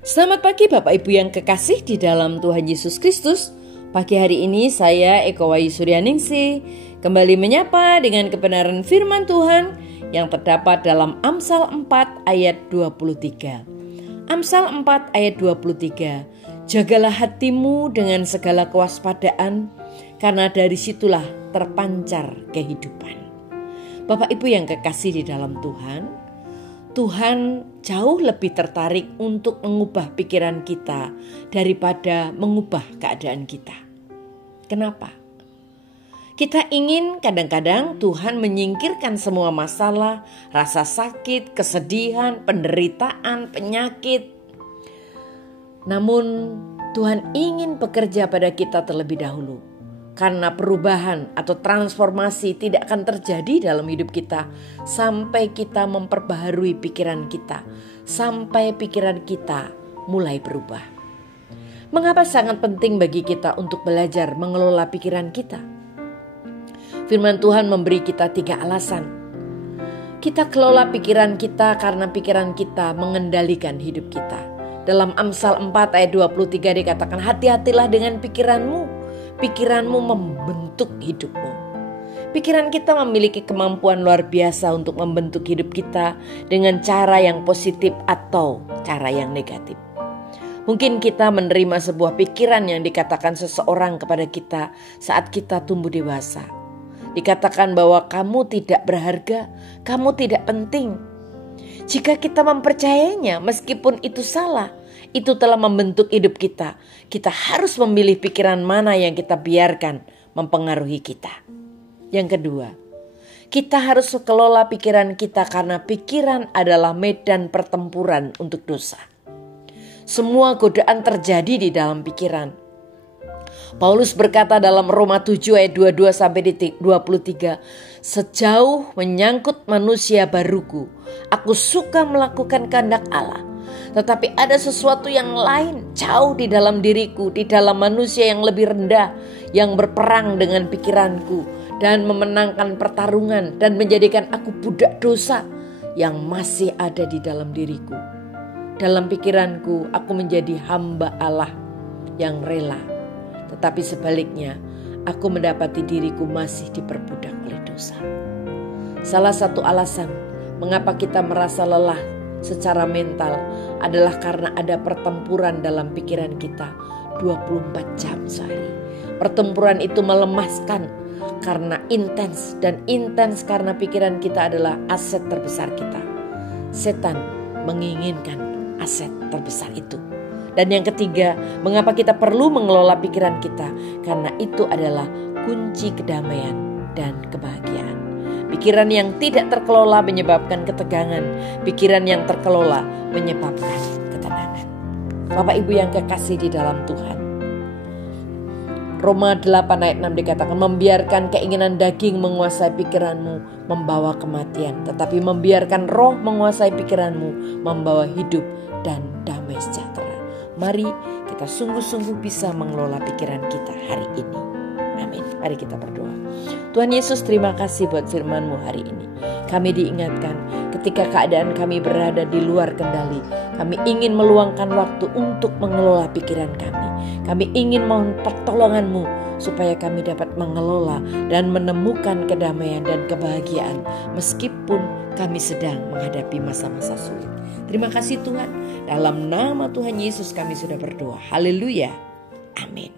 Selamat pagi Bapak Ibu yang kekasih di dalam Tuhan Yesus Kristus. Pagi hari ini saya Eko Wayu Suryaningsih kembali menyapa dengan kebenaran firman Tuhan yang terdapat dalam Amsal 4 ayat 23. Amsal 4 ayat 23. Jagalah hatimu dengan segala kewaspadaan, karena dari situlah terpancar kehidupan. Bapak Ibu yang kekasih di dalam Tuhan, Tuhan jauh lebih tertarik untuk mengubah pikiran kita daripada mengubah keadaan kita. Kenapa? Kita ingin kadang-kadang Tuhan menyingkirkan semua masalah, rasa sakit, kesedihan, penderitaan, penyakit. Namun Tuhan ingin bekerja pada kita terlebih dahulu. Karena perubahan atau transformasi tidak akan terjadi dalam hidup kita sampai kita memperbaharui pikiran kita, sampai pikiran kita mulai berubah. Mengapa sangat penting bagi kita untuk belajar mengelola pikiran kita? Firman Tuhan memberi kita 3 alasan. Kita kelola pikiran kita karena pikiran kita mengendalikan hidup kita. Dalam Amsal 4 ayat 23 dikatakan, hati-hatilah dengan pikiranmu. Pikiranmu membentuk hidupmu. Pikiran kita memiliki kemampuan luar biasa untuk membentuk hidup kita dengan cara yang positif atau cara yang negatif. Mungkin kita menerima sebuah pikiran yang dikatakan seseorang kepada kita saat kita tumbuh dewasa. Dikatakan bahwa kamu tidak berharga, kamu tidak penting. Jika kita mempercayainya meskipun itu salah, itu telah membentuk hidup kita. Kita harus memilih pikiran mana yang kita biarkan mempengaruhi kita. Yang kedua, kita harus kelola pikiran kita karena pikiran adalah medan pertempuran untuk dosa. Semua godaan terjadi di dalam pikiran. Paulus berkata dalam Roma 7 ayat 22-23, sejauh menyangkut manusia baruku, aku suka melakukan kehendak Allah. Tetapi ada sesuatu yang lain jauh di dalam diriku, di dalam manusia yang lebih rendah, yang berperang dengan pikiranku dan memenangkan pertarungan dan menjadikan aku budak dosa yang masih ada di dalam diriku. Dalam pikiranku aku menjadi hamba Allah yang rela, tetapi sebaliknya aku mendapati diriku masih diperbudak oleh dosa. Salah satu alasan mengapa kita merasa lelah secara mental adalah karena ada pertempuran dalam pikiran kita 24 jam sehari. Pertempuran itu melemaskan karena intens, dan intens karena pikiran kita adalah aset terbesar kita. Setan menginginkan aset terbesar itu. Dan yang ketiga, mengapa kita perlu mengelola pikiran kita? Karena itu adalah kunci kedamaian dan kebahagiaan. Pikiran yang tidak terkelola menyebabkan ketegangan. Pikiran yang terkelola menyebabkan ketenangan. Bapak Ibu yang kekasih di dalam Tuhan, Roma 8 ayat 6 dikatakan, membiarkan keinginan daging menguasai pikiranmu membawa kematian, tetapi membiarkan roh menguasai pikiranmu membawa hidup dan damai sejahtera. Mari kita sungguh-sungguh bisa mengelola pikiran kita hari ini. Amin. Mari kita berdoa. Tuhan Yesus, terima kasih buat firman-Mu hari ini. Kami diingatkan ketika keadaan kami berada di luar kendali, kami ingin meluangkan waktu untuk mengelola pikiran kami. Kami ingin mohon pertolongan-Mu supaya kami dapat mengelola dan menemukan kedamaian dan kebahagiaan meskipun kami sedang menghadapi masa-masa sulit. Terima kasih Tuhan. Dalam nama Tuhan Yesus kami sudah berdoa. Haleluya. Amin.